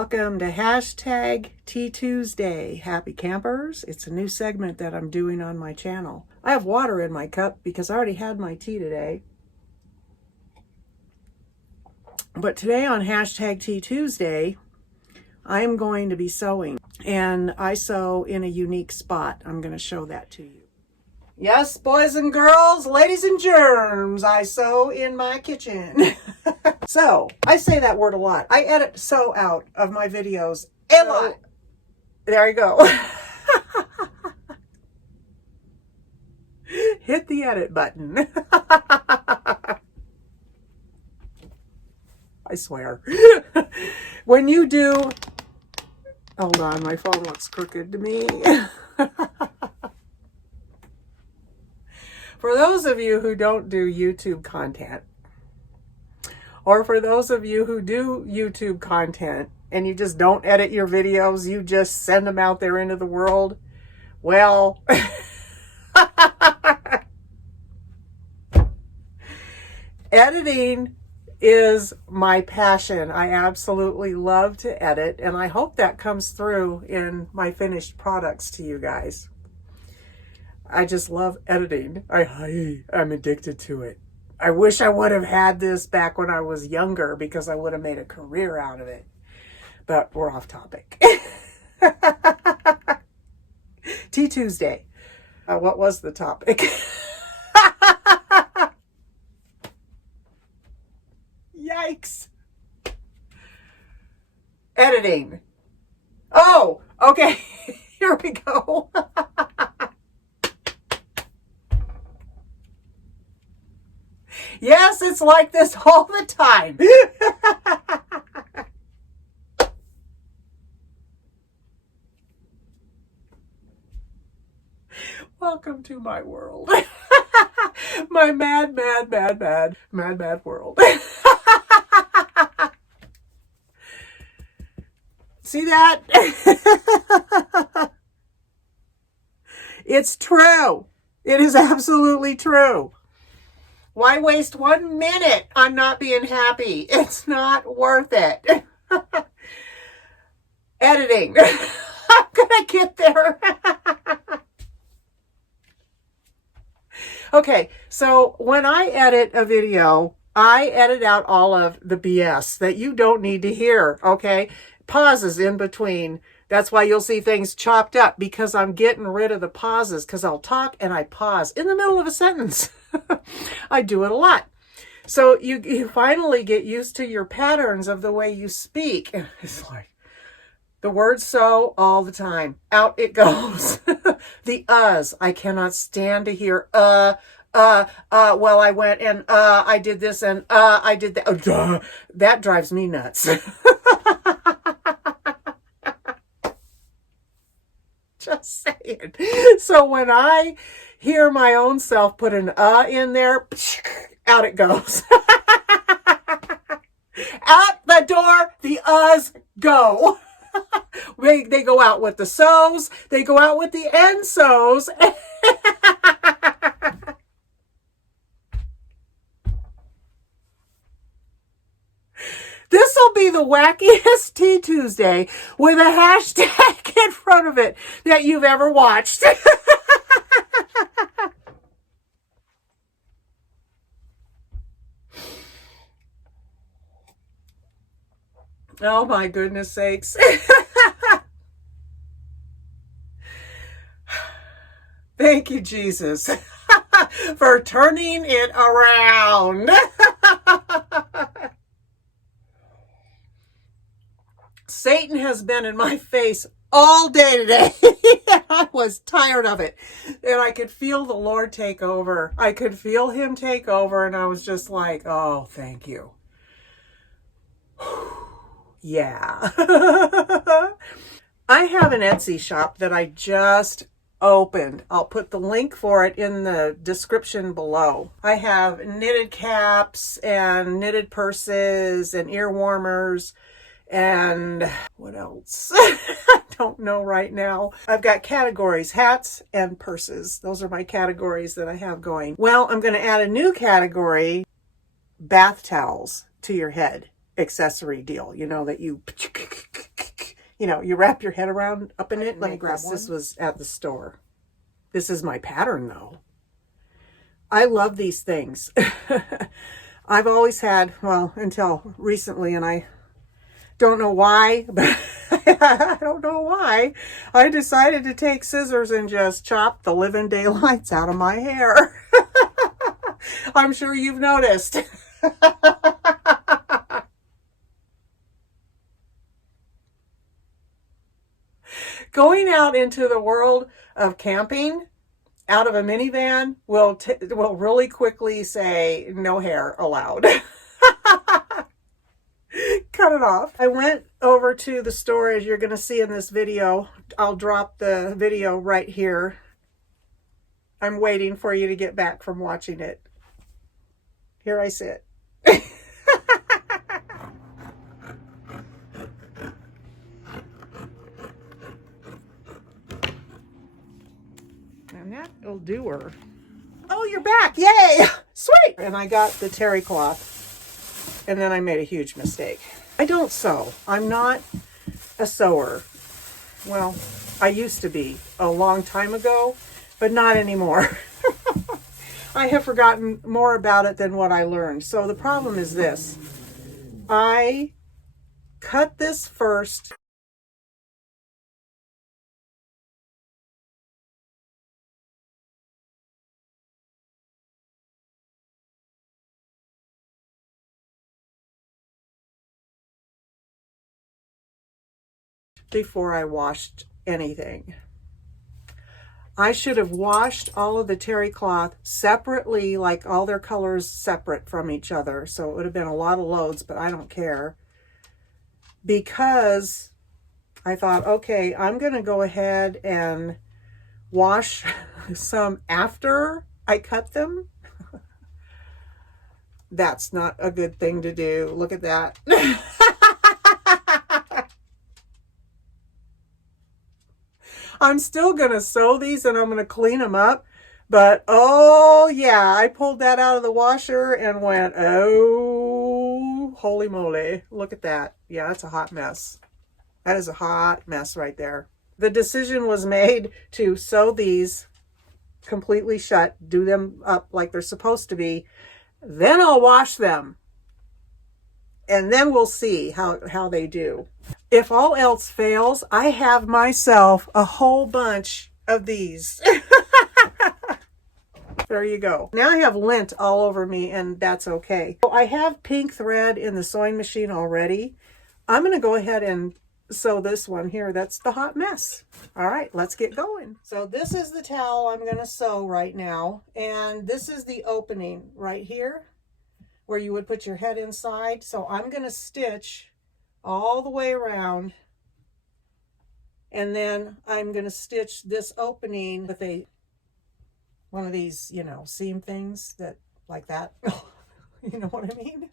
Welcome to hashtag Tea Tuesday. Happy campers. It's a new segment that I'm doing on my channel. I have water in my cup because I already had my tea today. But today on hashtag Tea Tuesday, I am going to be sewing. And I sew in a unique spot. I'm going to show that to you. Yes, boys and girls, ladies and germs, I sew in my kitchen. So, I say that word a lot. I edit sew out of my videos a lot. There you go. Hit the edit button. I swear. When you do... Hold on, my phone looks crooked to me. For those of you who don't do YouTube content, or for those of you who do YouTube content and you just don't edit your videos, you just send them out there into the world, well, editing is my passion. I absolutely love to edit, and I hope that comes through in my finished products to you guys. I just love editing. I'm addicted to it. I wish I would have had this back when I was younger because I would have made a career out of it. But we're off topic. Tea Tuesday. What was the topic? Yikes. Editing. Oh, okay. Here we go. Yes, it's like this all the time. Welcome to my world. My mad world. See that? It's true. It is absolutely true. Why waste 1 minute on not being happy? It's not worth it. Editing. I'm gonna get there. Okay, so when I edit a video, I edit out all of the BS that you don't need to hear, okay? Pauses in between. That's why you'll see things chopped up, because I'm getting rid of the pauses, because I'll talk and I pause in the middle of a sentence. I do it a lot. So you finally get used to your patterns of the way you speak. And it's like, the word so all the time. Out it goes. The uhs. I cannot stand to hear well, I went and I did this and I did that. That drives me nuts. Just saying. So when I hear my own self put an in there, out it goes. Out the door, the uhs go. They go out with the so's. They go out with the end so's. This will be the wackiest Tea Tuesday with a hashtag in front of it that you've ever watched. Oh my goodness sakes. Thank you, Jesus, for turning it around. Satan has been in my face all day today. I was tired of it. And I could feel the Lord take over. I could feel him take over. And I was just like, oh, thank you. Yeah. I have an Etsy shop that I just opened. I'll put the link for it in the description below. I have knitted caps and knitted purses and ear warmers. And what else? I don't know right now. I've got categories, hats and purses. Those are my categories that I have going. Well, I'm going to add a new category, bath towels to your head accessory deal. You know, that you you know, you wrap your head around up in it. Let me grab this. one. This was at the store. This is my pattern though. I love these things. I've always had, well, until recently, and I don't know why, but I don't know why, I decided to take scissors and just chop the living daylights out of my hair. I'm sure you've noticed. Going out into the world of camping out of a minivan will really quickly say no hair allowed. Cut it off. I went over to the store, as you're going to see in this video. I'll drop the video right here. I'm waiting for you to get back from watching it. Here I sit. And that'll do her. Oh, you're back. Yay. Sweet. And I got the terry cloth. And then I made a huge mistake. I don't sew. I'm not a sewer. Well, I used to be a long time ago, but not anymore. I have forgotten more about it than what I learned. So the problem is this. I cut this first. Before I washed anything. I should have washed all of the terry cloth separately, like all their colors separate from each other. So it would have been a lot of loads, but I don't care. Because I thought, okay, I'm going to go ahead and wash some after I cut them. That's not a good thing to do. Look at that. I'm still going to sew these and I'm going to clean them up. But, oh, yeah, I pulled that out of the washer and went, oh, holy moly. Look at that. Yeah, that's a hot mess. That is a hot mess right there. The decision was made to sew these completely shut, do them up like they're supposed to be. Then I'll wash them. And then we'll see how they do. If all else fails, I have myself a whole bunch of these. There you go. Now I have lint all over me, and that's okay. So I have pink thread in the sewing machine already. I'm going to go ahead and sew this one here. That's the hot mess. All right, let's get going. So this is the towel I'm going to sew right now. And this is the opening right here where you would put your head inside. So I'm going to stitch all the way around, and then I'm going to stitch this opening with one of these, you know, seam things that like that. You know what I mean?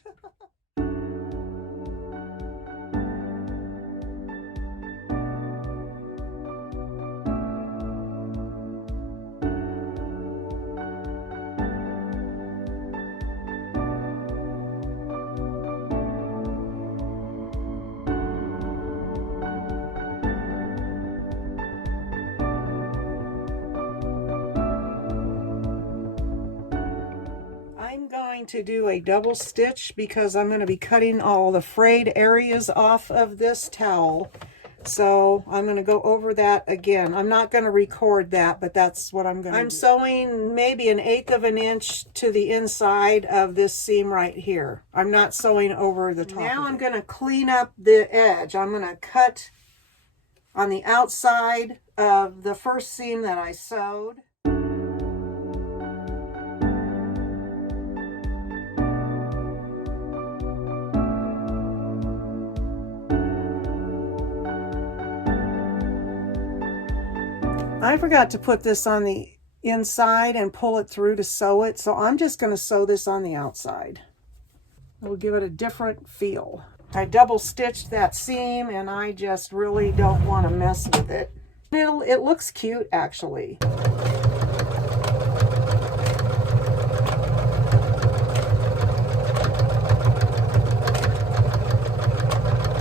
I'm going to do a double stitch because I'm going to be cutting all the frayed areas off of this towel. So I'm going to go over that again. I'm not going to record that, but that's what I'm going to do. I'm sewing maybe 1/8 of an inch to the inside of this seam right here. I'm not sewing over the top. Now I'm going to clean up the edge. I'm going to cut on the outside of the first seam that I sewed. I forgot to put this on the inside and pull it through to sew it, so I'm just going to sew this on the outside. It will give it a different feel. I double stitched that seam and I just really don't want to mess with it. It looks cute actually.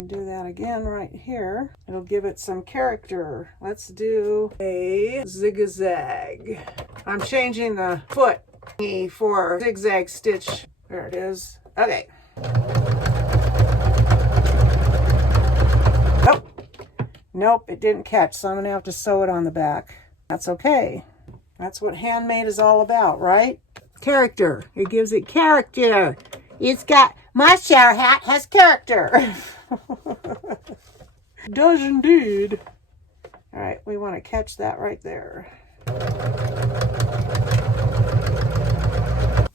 Do that again. in right here. It'll give it some character. Let's do a zigzag. I'm changing the foot for zigzag stitch. There it is. Okay. Oh, nope, it didn't catch, so I'm gonna have to sew it on the back. That's okay. That's what handmade is all about, right? Character. It gives it character. It's got, my shower hat has character. Does indeed. All right, we want to catch that right there.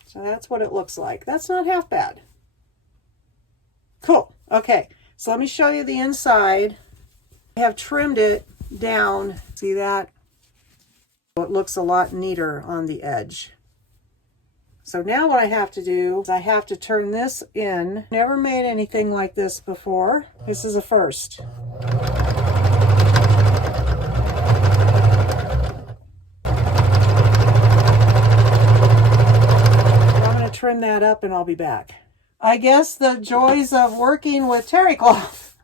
So that's what it looks like. That's not half bad. Cool. Okay, so let me show you the inside. I have trimmed it down. See that? It looks a lot neater on the edge. So now what I have to do is I have to turn this in. Never made anything like this before. This is a first. I'm going to trim that up and I'll be back. I guess the joys of working with terry cloth.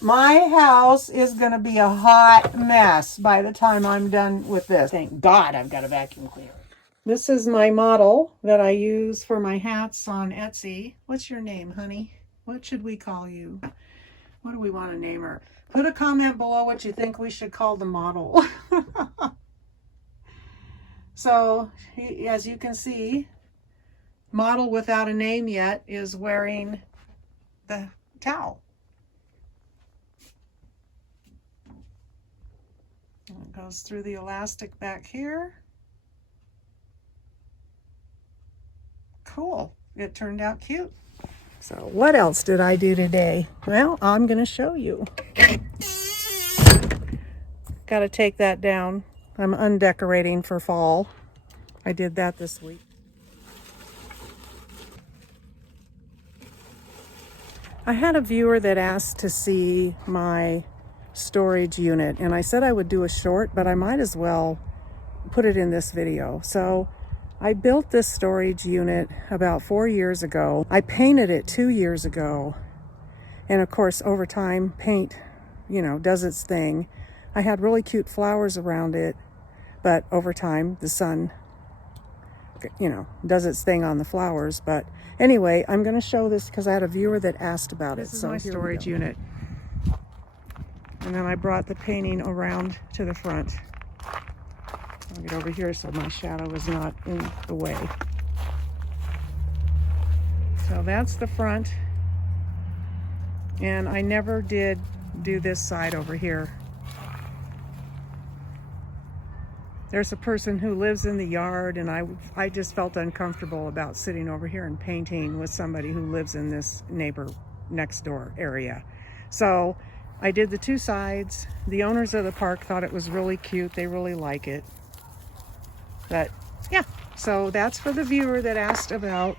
My house is going to be a hot mess by the time I'm done with this. Thank God I've got a vacuum cleaner. This is my model that I use for my hats on Etsy. What's your name, honey? What should we call you? What do we want to name her? Put a comment below what you think we should call the model. So, as you can see, model without a name yet is wearing the towel. And it goes through the elastic back here. Cool. It turned out cute. So what else did I do today? Well, I'm going to show you. Got to take that down. I'm undecorating for fall. I did that this week. I had a viewer that asked to see my storage unit, and I said I would do a short, but I might as well put it in this video. So I built this storage unit about 4 years ago. I painted it 2 years ago. And of course, over time, paint, does its thing. I had really cute flowers around it, but over time, the sun, does its thing on the flowers. But anyway, I'm going to show this because I had a viewer that asked about it. This is my storage unit. And then I brought the painting around to the front. I'll get over here so my shadow is not in the way. So that's the front. And I never did do this side over here. There's a person who lives in the yard, and I just felt uncomfortable about sitting over here and painting with somebody who lives in this neighbor next door area. So I did the two sides. The owners of the park thought it was really cute. They really like it. But yeah, so that's for the viewer that asked about.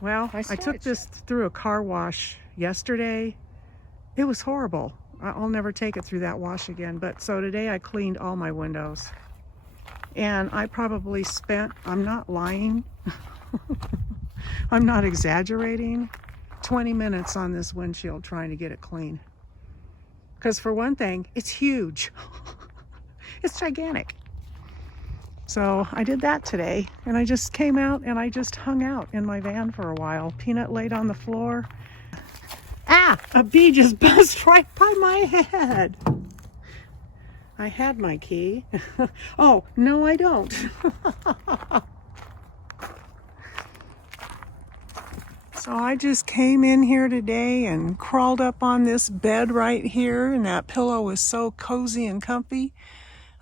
Well, I took this through a car wash yesterday. It was horrible. I'll never take it through that wash again. But so today I cleaned all my windows. And I probably spent, I'm not lying, I'm not exaggerating, 20 minutes on this windshield trying to get it clean. Because for one thing, it's huge. It's gigantic. So I did that today, and I just came out and I just hung out in my van for a while. Peanut laid on the floor. Ah, a bee just buzzed right by my head. I had my key. Oh, no, I don't. So I just came in here today and crawled up on this bed right here, and that pillow was so cozy and comfy.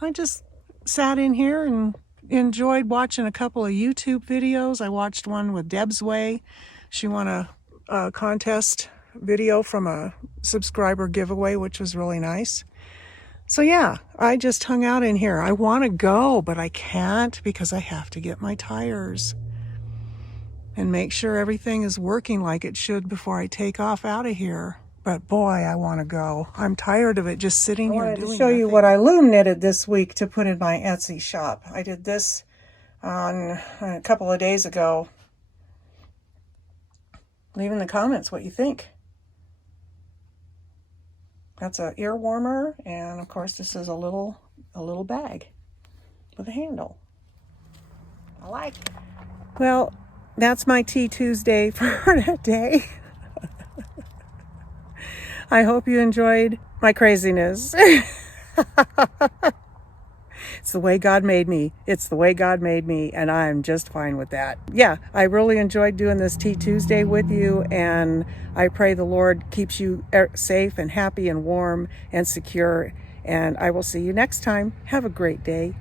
I just sat in here and enjoyed watching a couple of YouTube videos. I watched one with Deb's Way. She won a contest video from a subscriber giveaway, which was really nice. So yeah, I just hung out in here. I want to go, but I can't because I have to get my tires and make sure everything is working like it should before I take off out of here. But boy, I want to go. I'm tired of it just sitting here doing nothing. I wanted to show you what I loom knitted this week to put in my Etsy shop. I did this on a couple of days ago. Leave in the comments what you think. That's an ear warmer, and of course this is a little bag with a handle. I like it. Well, that's my Tea Tuesday for today. I hope you enjoyed my craziness. It's the way God made me. It's the way God made me, and I'm just fine with that. Yeah, I really enjoyed doing this Tea Tuesday with you, and I pray the Lord keeps you safe and happy and warm and secure, and I will see you next time. Have a great day.